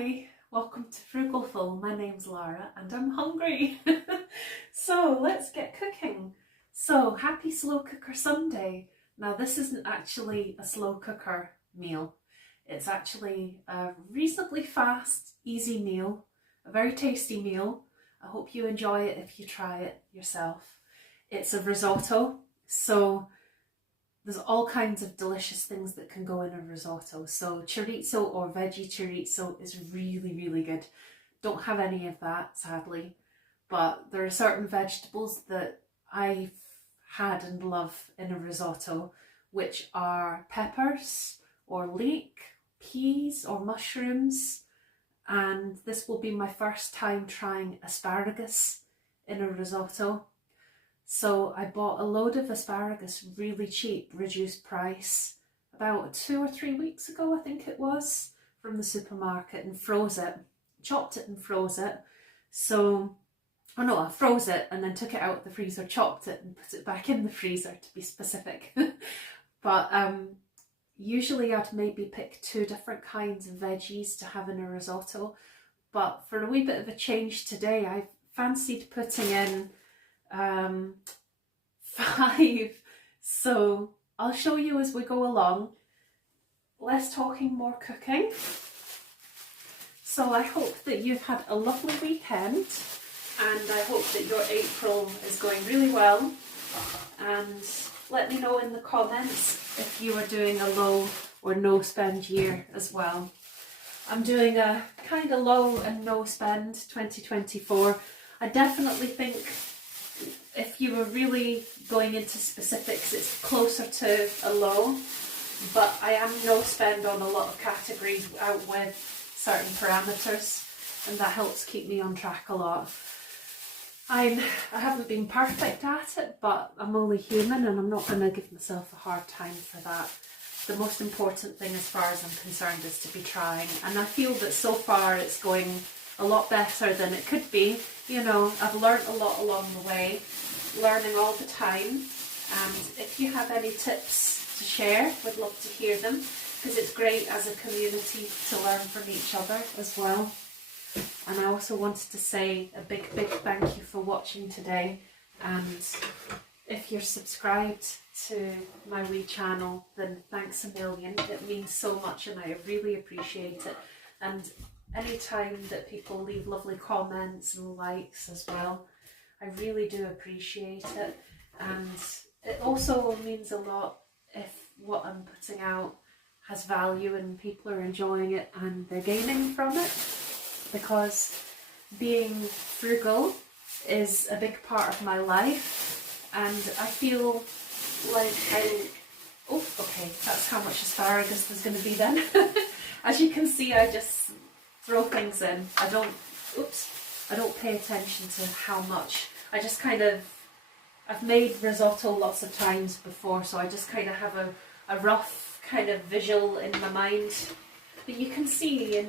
Hi, welcome to Frugal Full. My name's Lara and I'm hungry. So let's get cooking. So happy slow cooker Sunday. Now this isn't actually a slow cooker meal. It's actually a reasonably fast, easy meal, a very tasty meal. I hope you enjoy it if you try it yourself. It's a risotto, so there's all kinds of delicious things that can go in a risotto. So chorizo or veggie chorizo is really, really good. Don't have any of that, sadly, but there are certain vegetables that I've had and love in a risotto, which are peppers or leek, peas or mushrooms. And this will be my first time trying asparagus in a risotto. So I bought a load of asparagus really cheap, reduced price, about 2 or 3 weeks ago, I think it was, from the supermarket, and froze it, chopped it and froze it. So, oh no, I froze it and then took it out of the freezer, chopped it and put it back in the freezer to be specific. But usually I'd maybe pick 2 different kinds of veggies to have in a risotto. But for a wee bit of a change today, I fancied putting in 5. So I'll show you as we go along. Less talking, more cooking. So I hope that you've had a lovely weekend and I hope that your April is going really well, and let me know in the comments if you are doing a low or no spend year as well. I'm doing a kind of low and no spend 2024. I definitely think if you were really going into specifics, it's closer to a low, but I am no spend on a lot of categories out with certain parameters, and that helps keep me on track a lot. I haven't been perfect at it, but I'm only human and I'm not going to give myself a hard time for that. The most important thing as far as I'm concerned is to be trying, and I feel that so far it's going a lot better than it could be. You know, I've learned a lot along the way, learning all the time, and if you have any tips to share, would love to hear them, because it's great as a community to learn from each other as well. And I also wanted to say a big thank you for watching today, and if you're subscribed to my wee channel, then thanks a million. It means so much and I really appreciate it. And anytime that people leave lovely comments and likes as well, I really do appreciate it. And it also means a lot if what I'm putting out has value and people are enjoying it and they're gaining from it, because being frugal is a big part of my life, and I feel like oh, okay, that's how much asparagus there's going to be then. As you can see, I just throw things in. I don't pay attention to how much. I just I've made risotto lots of times before, so I just kind of have a rough kind of visual in my mind. But you can see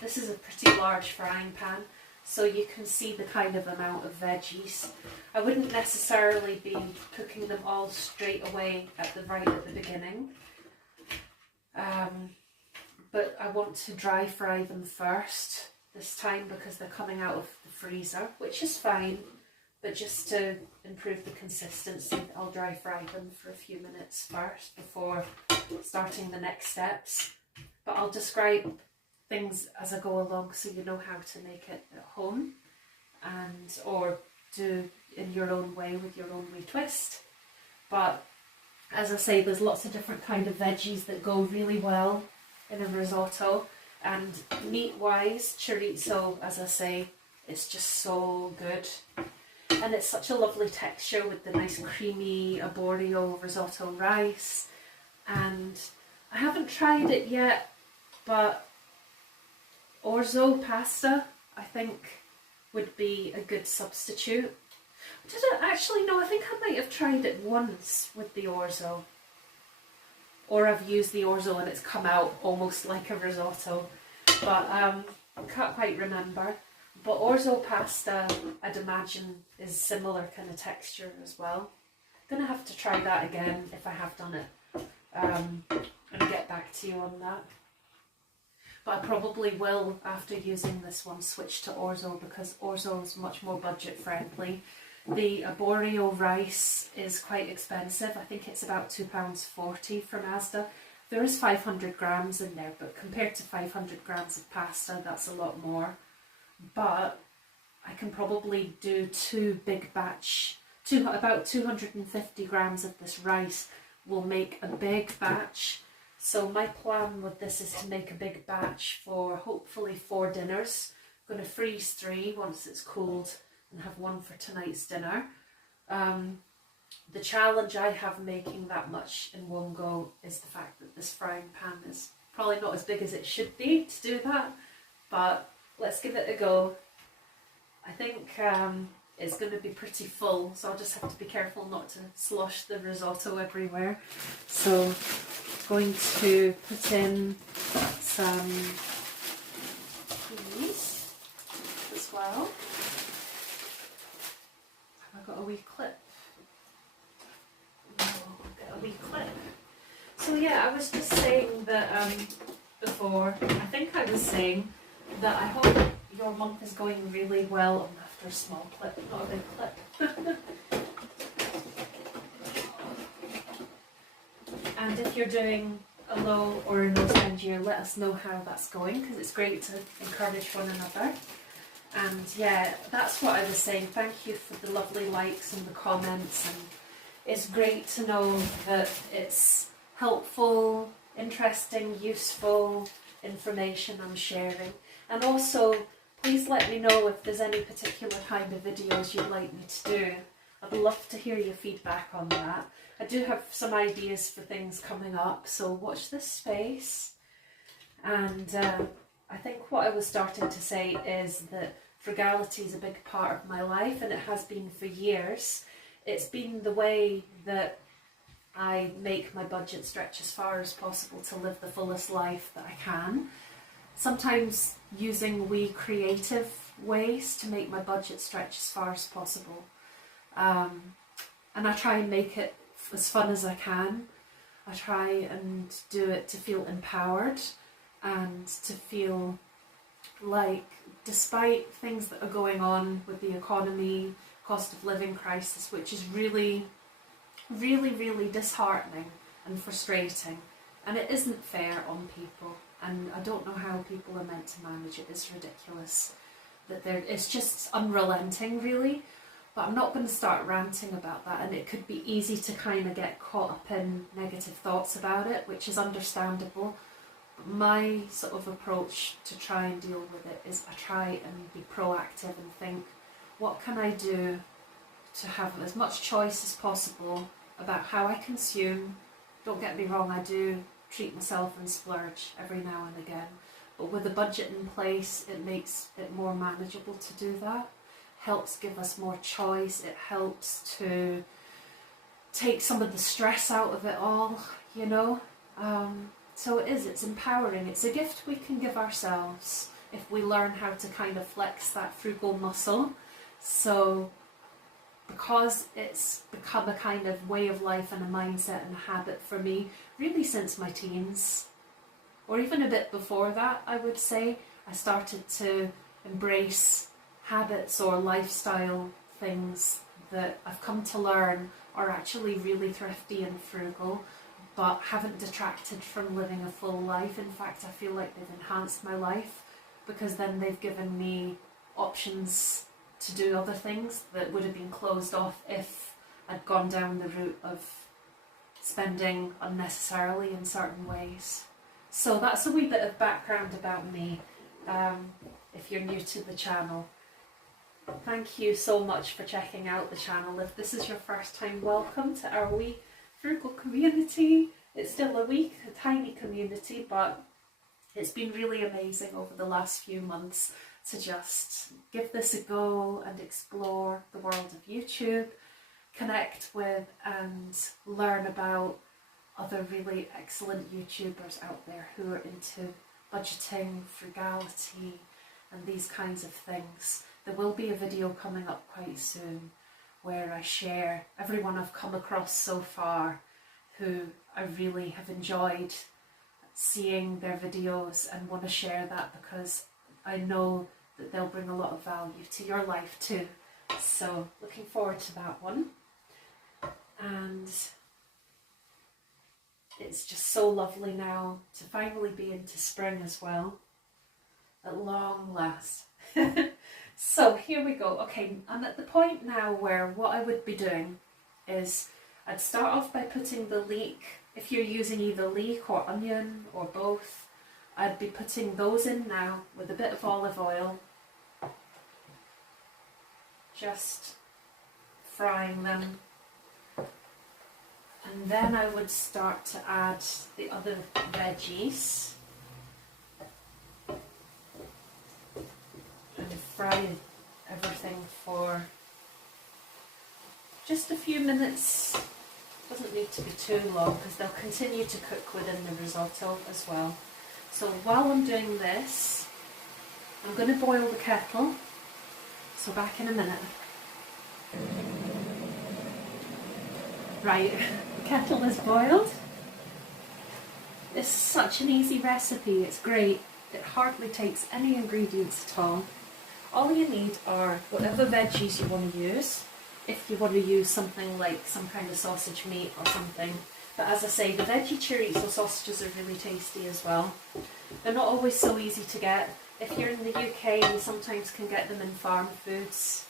this is a pretty large frying pan, so you can see the kind of amount of veggies. I wouldn't necessarily be cooking them all straight away at the beginning. But I want to dry fry them first this time because they're coming out of the freezer, which is fine, but just to improve the consistency, I'll dry fry them for a few minutes first before starting the next steps. But I'll describe things as I go along so you know how to make it at home, or do in your own way with your own wee twist. But as I say, there's lots of different kind of veggies that go really well in a risotto, and meat wise, chorizo, as I say, it's just so good, and it's such a lovely texture with the nice creamy arborio risotto rice. And I haven't tried it yet, but orzo pasta I think would be a good substitute. I think I might have tried it once with the orzo, or I've used the orzo and it's come out almost like a risotto, but I can't quite remember. But orzo pasta, I'd imagine, is similar kind of texture as well. I'm gonna have to try that again if I have done it, and get back to you on that. but I probably will, after using this one, switch to orzo because orzo is much more budget friendly. The arborio rice is quite expensive. I think it's about £2.40 from Asda. There is 500 grams in there, but compared to 500 grams of pasta, that's a lot more. But I can probably do about 250 grams of this rice will make a big batch. So my plan with this is to make a big batch for hopefully 4 dinners. I'm going to freeze 3 once it's cooled and have 1 for tonight's dinner. The challenge I have making that much in one go is the fact that this frying pan is probably not as big as it should be to do that, but let's give it a go. I think it's going to be pretty full, so I'll just have to be careful not to slosh the risotto everywhere. So I'm going to put in some cheese as well. Have I got a wee clip? No, I'll get a wee clip. So yeah, I was just saying that before, I think I was saying that I hope your month is going really well. I'm after a small clip, not a big clip. And if you're doing a low or a no spend year, let us know how that's going, because it's great to encourage one another. And yeah, that's what I was saying. Thank you for the lovely likes and the comments, and it's great to know that it's helpful, interesting, useful information I'm sharing. And also, please let me know if there's any particular kind of videos you'd like me to do. I'd love to hear your feedback on that. I do have some ideas for things coming up, so watch this space. And I think what I was starting to say is that frugality is a big part of my life, and it has been for years. It's been the way that I make my budget stretch as far as possible to live the fullest life that I can. Sometimes using wee creative ways to make my budget stretch as far as possible. And I try and make it as fun as I can. I try and do it to feel empowered and to feel like, despite things that are going on with the economy, cost of living crisis, which is really, really, really disheartening and frustrating, and it isn't fair on people, and I don't know how people are meant to manage it. It's ridiculous that it's just unrelenting, really. But I'm not going to start ranting about that, and it could be easy to kind of get caught up in negative thoughts about it, which is understandable. But my sort of approach to try and deal with it is I try and be proactive and think, what can I do to have as much choice as possible about how I consume? Don't get me wrong, I do treat myself and splurge every now and again, but with a budget in place, it makes it more manageable to do that. Helps give us more choice. It helps to take some of the stress out of it all, you know. So it's empowering. It's a gift we can give ourselves if we learn how to kind of flex that frugal muscle. So because it's become a kind of way of life and a mindset and a habit for me, really since my teens, or even a bit before that, I would say, I started to embrace habits or lifestyle things that I've come to learn are actually really thrifty and frugal, but haven't detracted from living a full life. In fact, I feel like they've enhanced my life, because then they've given me options to do other things that would have been closed off if I'd gone down the route of spending unnecessarily in certain ways. So that's a wee bit of background about me, if you're new to the channel. Thank you so much for checking out the channel. If this is your first time, welcome to our wee frugal community. It's still a tiny community, but it's been really amazing over the last few months to just give this a go and explore the world of YouTube, connect with and learn about other really excellent YouTubers out there who are into budgeting, frugality, and these kinds of things. There will be a video coming up quite soon where I share everyone I've come across so far who I really have enjoyed seeing their videos and want to share that, because I know that they'll bring a lot of value to your life too. So looking forward to that one. And it's just so lovely now to finally be into spring as well, at long last. So here we go. Okay, I'm at the point now where what I would be doing is I'd start off by putting the leek, if you're using either leek or onion or both, I'd be putting those in now with a bit of olive oil, just frying them. And then I would start to add the other veggies and fry everything for just a few minutes. Doesn't need to be too long because they'll continue to cook within the risotto as well. So while I'm doing this, I'm going to boil the kettle. So back in a minute. Right, the kettle is boiled. It's such an easy recipe, it's great. It hardly takes any ingredients at all. All you need are whatever veggies you want to use. If you want to use something like some kind of sausage meat or something. But as I say, the veggie chorizo sausages are really tasty as well. They're not always so easy to get. If you're in the UK, you sometimes can get them in farm foods.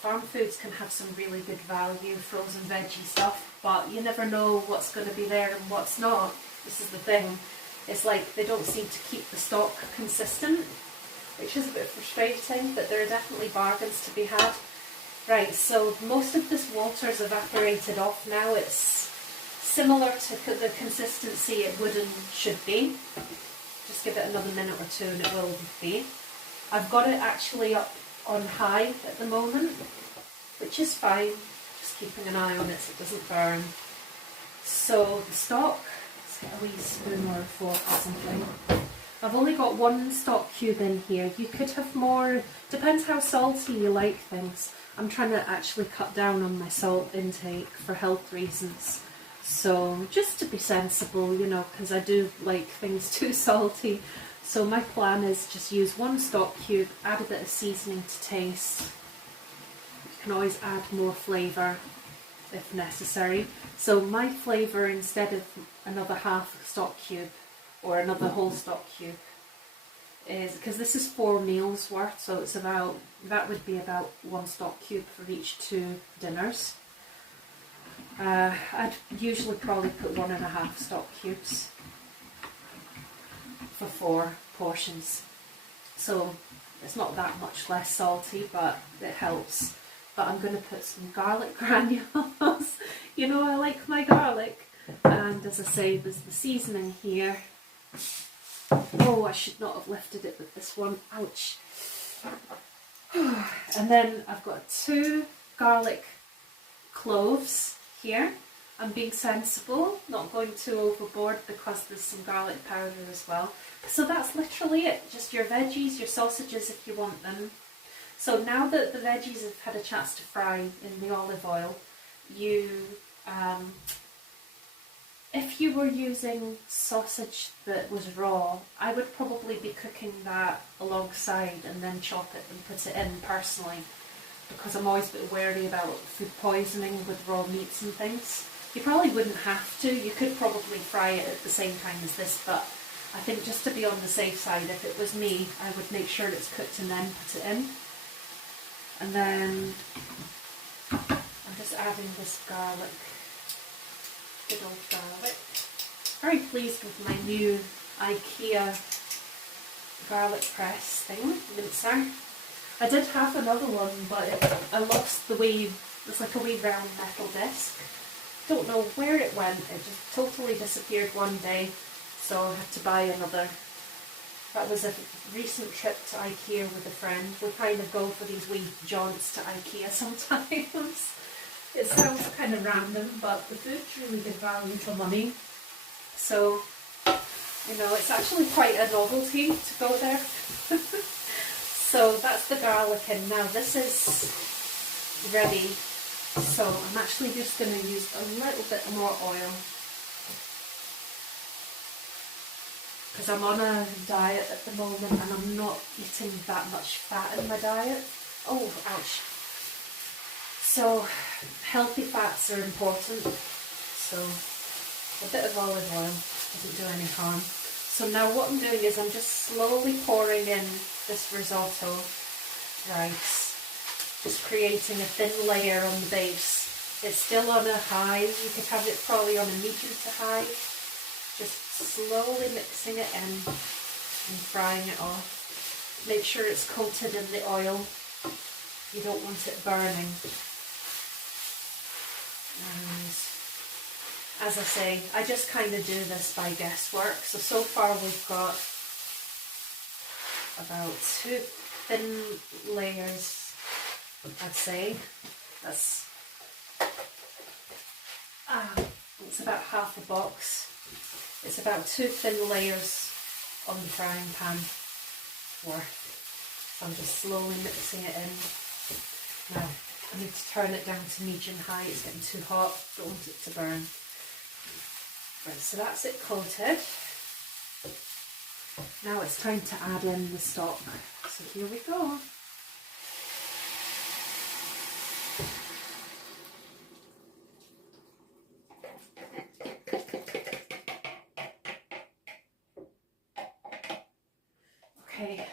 Farm foods can have some really good value, frozen veggie stuff, but you never know what's going to be there and what's not. This is the thing. It's like they don't seem to keep the stock consistent, which is a bit frustrating, but there are definitely bargains to be had. Right, so most of this water's evaporated off now. It's similar to the consistency it would and should be. Just give it another minute or two and it will be. I've got it actually up on high at the moment, which is fine. Just keeping an eye on it so it doesn't burn. So the stock, let's get a wee spoon or a fork or something. I've only got one stock cube in here. You could have more, depends how salty you like things. I'm trying to actually cut down on my salt intake for health reasons. So just to be sensible, you know, because I do like things too salty. So my plan is just use one stock cube, add a bit of seasoning to taste. You can always add more flavour if necessary. So my flavour, instead of another half stock cube or another whole stock cube, is, because this is 4 meals worth, so it's about, that would be about 1 stock cube for each 2 dinners. I'd usually probably put 1.5 stock cubes for 4 portions. So it's not that much less salty, but it helps. But I'm going to put some garlic granules. You know, I like my garlic. And as I say, there's the seasoning here. Oh, I should not have lifted it with this one. Ouch. And then I've got 2 garlic cloves here. I'm being sensible, not going too overboard because there's some garlic powder as well. So that's literally it. Just your veggies, your sausages if you want them. So now that the veggies have had a chance to fry in the olive oil, you if you were using sausage that was raw, I would probably be cooking that alongside and then chop it and put it in personally, because I'm always a bit wary about food poisoning with raw meats and things. You probably wouldn't have to. You could probably fry it at the same time as this, but I think just to be on the safe side, if it was me, I would make sure it's cooked and then put it in. And then I'm just adding this garlic. Good old garlic. Very pleased with my new IKEA garlic press thing, mincer. I did have another one, but I lost the wee, it's like a wee round metal disc. Don't know where it went, it just totally disappeared one day, so I had to buy another. That was a recent trip to IKEA with a friend. We kind of go for these wee jaunts to IKEA sometimes. It sounds kind of random, but the food's really good value for money. So, you know, it's actually quite a novelty to go there. So that's the garlic in. Now this is ready. So I'm actually just going to use a little bit more oil. because I'm on a diet at the moment and I'm not eating that much fat in my diet. Oh, ouch. So healthy fats are important. So a bit of olive oil doesn't do any harm. So now what I'm doing is I'm just slowly pouring in this risotto rice, just creating a thin layer on the base. It's still on a high, you could have it probably on a medium to high. Just slowly mixing it in and frying it off. Make sure it's coated in the oil. You don't want it burning. And as I say, I just kind of do this by guesswork. So far we've got about 2 thin layers, I'd say. That's it's about half a box. It's about 2 thin layers on the frying pan worth. So I'm just slowly mixing it in. Now I need to turn it down to medium high. It's getting too hot. Don't want it to burn. Right, so that's it coated. Now it's time to add in the stock. So here we go. Okay.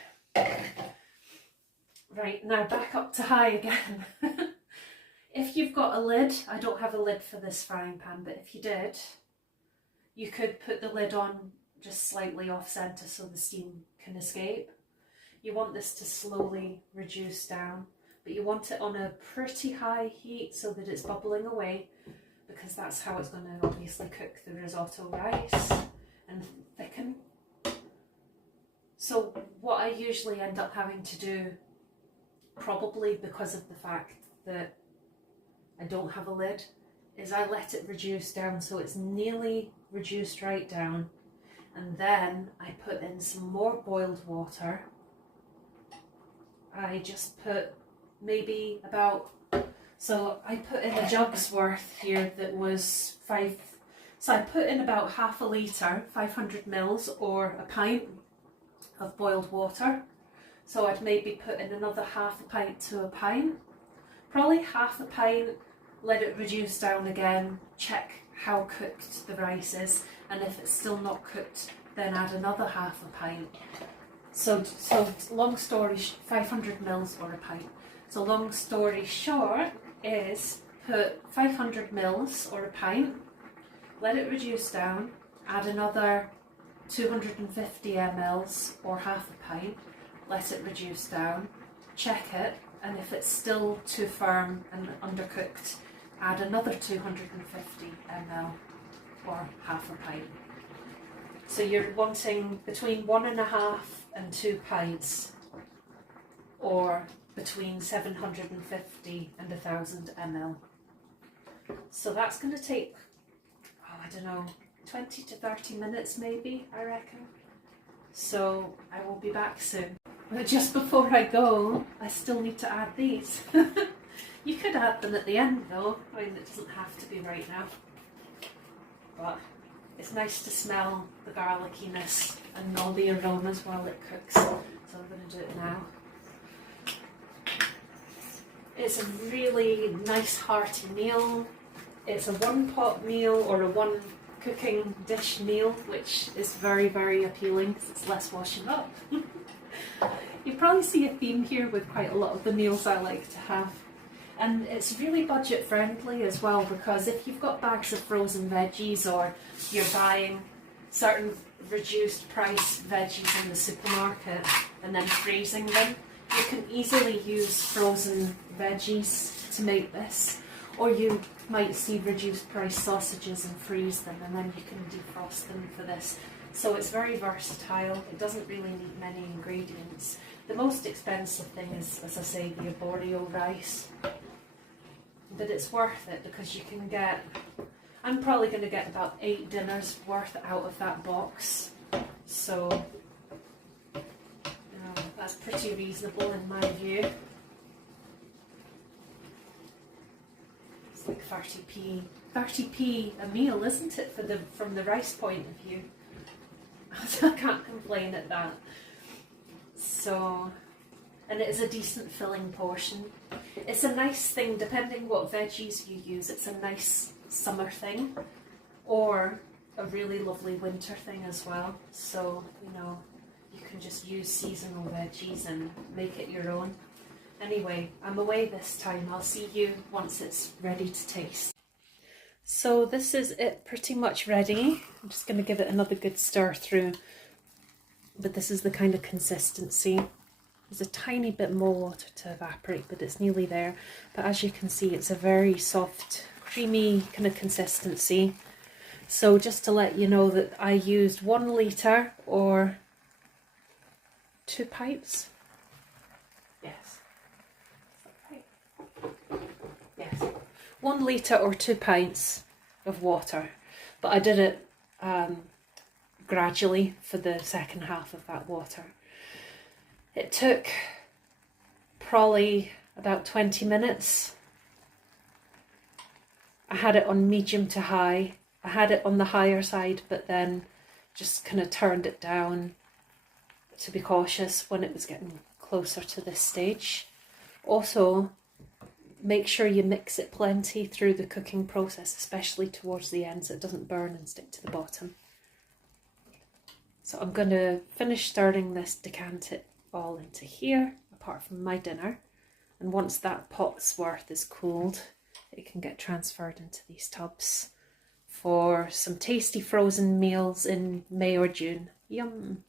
Right, now back up to high again. If you've got a lid, I don't have a lid for this frying pan, but if you did, you could put the lid on just slightly off centre so the steam can escape. You want this to slowly reduce down, but you want it on a pretty high heat so that it's bubbling away, because that's how it's going to obviously cook the risotto rice and thicken. So what I usually end up having to do, probably because of the fact that I don't have a lid, is I let it reduce down so it's nearly reduced right down, and then I put in some more boiled water. I just put maybe about, so I put in a jug's worth here that was 5, so I put in about half a litre, 500 mils or a pint of boiled water. So I'd maybe put in another half a pint to a pint, probably half a pint, let it reduce down again, check how cooked the rice is, and if it's still not cooked, then add another half a pint. So long story, 500 mils or a pint. So long story short is put 500 mils or a pint, let it reduce down, add another 250 mls or half a pint, let it reduce down, check it, and if it's still too firm and undercooked, add another 250 ml or half a pint. So you're wanting between 1.5 and 2 pints, or between 750 and 1000 ml. So that's going to take, I don't know, 20 to 30 minutes maybe, I reckon. So I will be back soon. But just before I go, I still need to add these. You could add them at the end though. I mean, it doesn't have to be right now. But it's nice to smell the garlickiness and all the aromas while it cooks. So I'm going to do it now. It's a really nice hearty meal. It's a 1-pot meal or a 1 cooking dish meal, which is very, very appealing because it's less washing up. You probably see a theme here with quite a lot of the meals I like to have. And it's really budget friendly as well, because if you've got bags of frozen veggies or you're buying certain reduced price veggies in the supermarket and then freezing them, you can easily use frozen veggies to make this. Or you might see reduced price sausages and freeze them, and then you can defrost them for this. So it's very versatile. It doesn't really need many ingredients. The most expensive thing is, as I say, the arborio rice. But it's worth it because you can get, I'm probably going to get about 8 dinners worth out of that box. So that's pretty reasonable in my view. It's like 30p a meal, isn't it, from the rice point of view? I can't complain at that. So, and it is a decent filling portion. It's a nice thing, depending what veggies you use, it's a nice summer thing or a really lovely winter thing as well. So, you know, you can just use seasonal veggies and make it your own. Anyway, I'm away this time. I'll see you once it's ready to taste. So this is it pretty much ready. I'm just going to give it another good stir through. But this is the kind of consistency. There's a tiny bit more water to evaporate, but it's nearly there. But as you can see, it's a very soft, creamy kind of consistency. So just to let you know that I used 1 litre or 2 pipes. Yes. 1 litre or 2 pints of water, but I did it gradually for the second half of that water. It took probably about 20 minutes. I had it on medium to high. I had it on the higher side, but then just kind of turned it down to be cautious when it was getting closer to this stage. Also, make sure you mix it plenty through the cooking process, especially towards the end, so it doesn't burn and stick to the bottom. So I'm going to finish stirring this, decant it all into here, apart from my dinner. And once that pot's worth is cooled, it can get transferred into these tubs for some tasty frozen meals in May or June. Yum!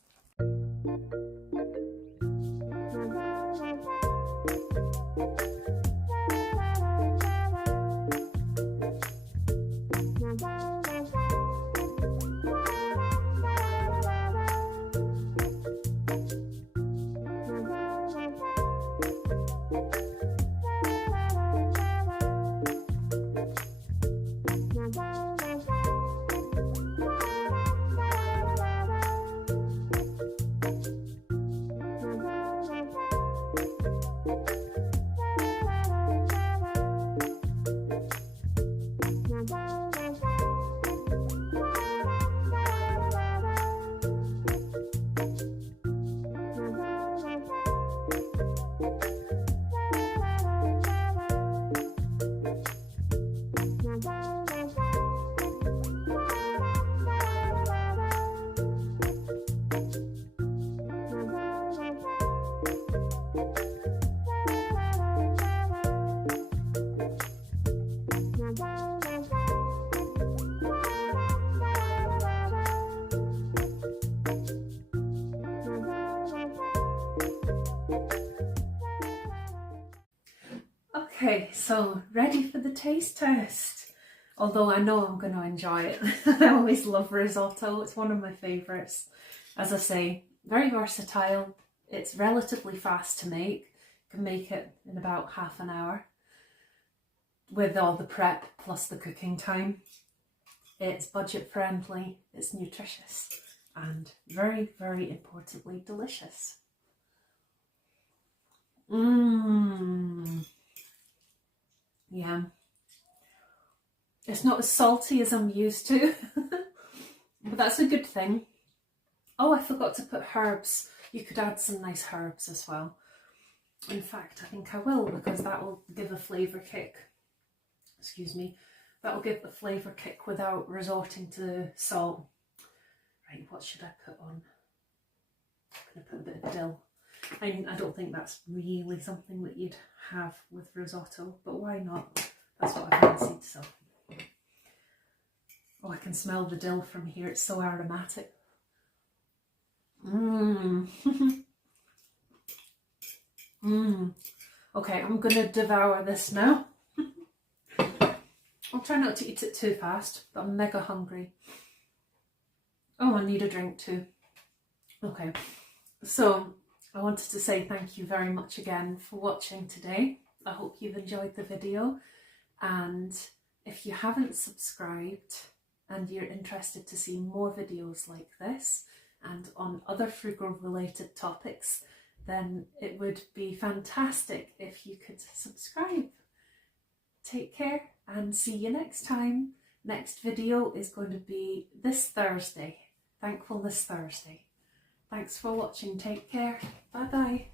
Okay, so ready for the taste test. Although I know I'm going to enjoy it. I always love risotto. It's one of my favourites. As I say, very versatile. It's relatively fast to make. You can make it in about half an hour with all the prep plus the cooking time. It's budget friendly, it's nutritious, and very, very importantly, delicious. Yeah. It's not as salty as I'm used to, but that's a good thing. Oh, I forgot to put herbs. You could add some nice herbs as well. In fact, I think I will, because that will give a flavour kick. Excuse me. That will give a flavour kick without resorting to salt. Right, what should I put on? I'm going to put a bit of dill. I don't think that's really something that you'd have with risotto, but why not? That's what I fancied, so. Oh, I can smell the dill from here. It's so aromatic. Okay, I'm going to devour this now. I'll try not to eat it too fast, but I'm mega hungry. Oh, I need a drink too. Okay, so I wanted to say thank you very much again for watching today. I hope you've enjoyed the video, and if you haven't subscribed and you're interested to see more videos like this and on other frugal related topics, then it would be fantastic if you could subscribe. Take care and see you next time. Next video is going to be this Thursday. Thankfulness Thursday. Thanks for watching. Take care. Bye bye.